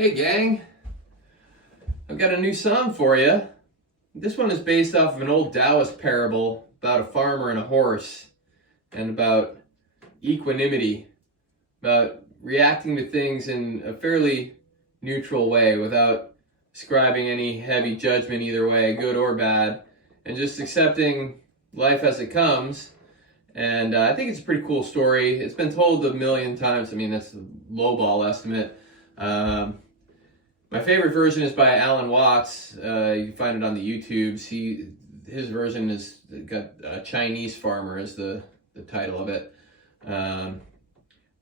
Hey gang, I've got a new song for you. This one is based off of an old Taoist parable about a farmer and a horse and about equanimity, about reacting to things in a fairly neutral way without ascribing any heavy judgment either way, good or bad, and just accepting life as it comes. And I think it's a pretty cool story. It's been told a million times. I mean, that's the lowball estimate. My favorite version is by Alan Watts. You can find it on the YouTubes. His version is got a Chinese farmer as the title of it. But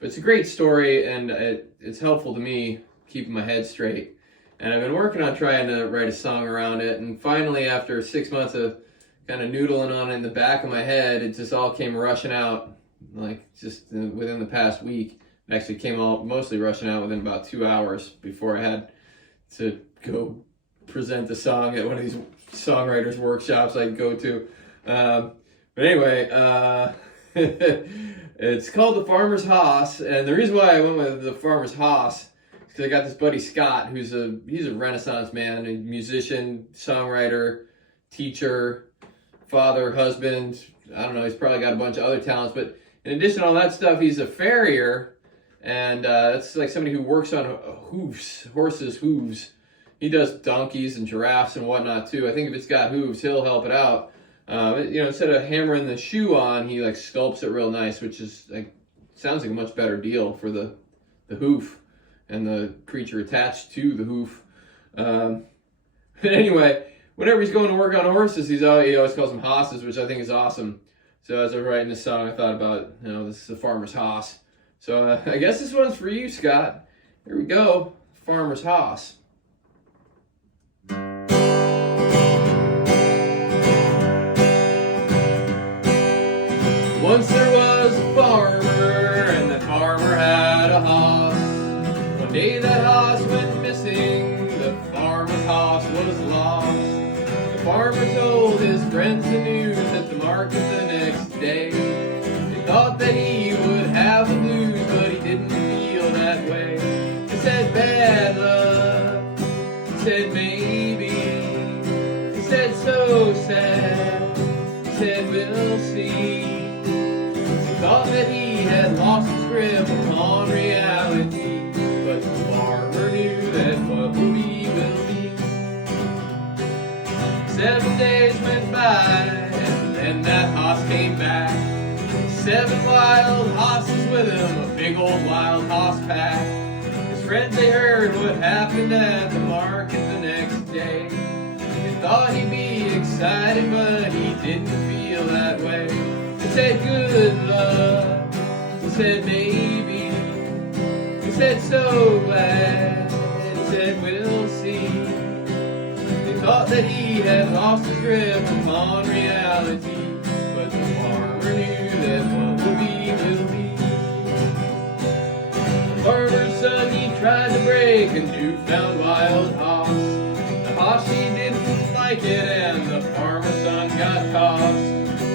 it's a great story, and it's helpful to me keeping my head straight. And I've been working on trying to write a song around it, and finally, after 6 months of kind of noodling on it in the back of my head, it just all came rushing out, like just within the past week. It actually came all mostly rushing out within about 2 hours before I had to go present the song at one of these songwriters workshops I go to. But anyway, it's called The Farmer's Hoss, and the reason why I went with The Farmer's Hoss is because I got this buddy Scott, he's a Renaissance man, a musician, songwriter, teacher, father, husband. I don't know, he's probably got a bunch of other talents, but in addition to all that stuff, he's a farrier. And that's like somebody who works on horses' hooves. He does donkeys and giraffes and whatnot too. I think if it's got hooves, he'll help it out. Instead of hammering the shoe on, he like sculpts it real nice, which is like sounds like a much better deal for the hoof and the creature attached to the hoof. But anyway, whenever he's going to work on horses, he always calls them hosses, which I think is awesome. So as I was writing this song, I thought about, this is the farmer's hoss. So I guess this one's for you, Scott. Here we go, Farmer's Hoss. Once there was a farmer, and that farmer had a hoss. One day that hoss went missing, the farmer's hoss was lost. The farmer told his friends the news at the market the next day. They thought that he would have the blues, but he didn't feel that way. He said bad luck, he said maybe, he said so sad, he said we'll see. He thought that he had lost his grip on reality, but the farmer knew that what will be will be. 7 days went by, and then that hoss came back. 7 wild hosses with him, a big old wild hoss pack. His friends, they heard what happened at the market the next day. They thought he'd be excited, but he didn't feel that way. He said good luck, he said maybe, he said so glad, he said we'll see. They thought that he had lost his grip upon reality, but the farmer knew that what will be will be. The farmer's son, he tried to break a newfound wild hoss. The hoss, he didn't like it, and the farmer's son got tossed.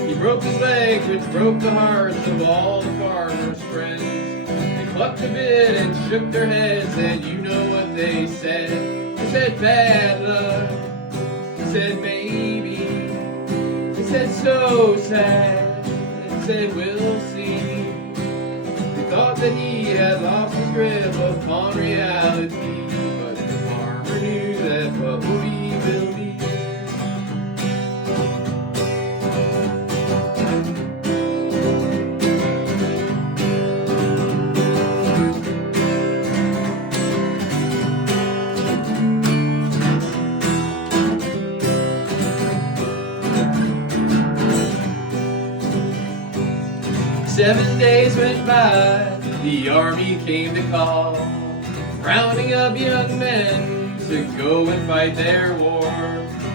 He broke his leg, which broke the hearts of all the farmer's friends. They clucked a bit and shook their heads, and you know what they said. They said bad luck, they said maybe, they said so sad, they said we'll see. They thought that he had lost his grip upon reality, but the farmer knew that what will be will be. 7 days went by, the army came to call, rounding up young men to go and fight their war.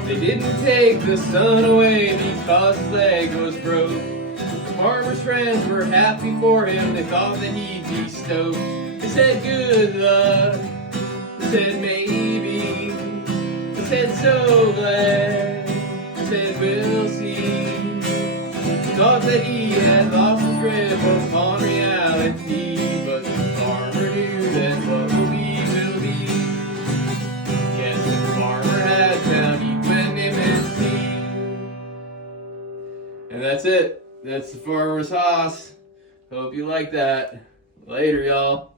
They didn't take the son away because his leg was broke. The farmer's friends were happy for him, they thought that he'd be stoked. They said good luck, they said maybe, they said so glad, they said we'll see. Thought that he had lost his grip upon reality, but the farmer knew that what will be will be. that's it. That's the farmer's hoss. Hope you like that. Later, y'all.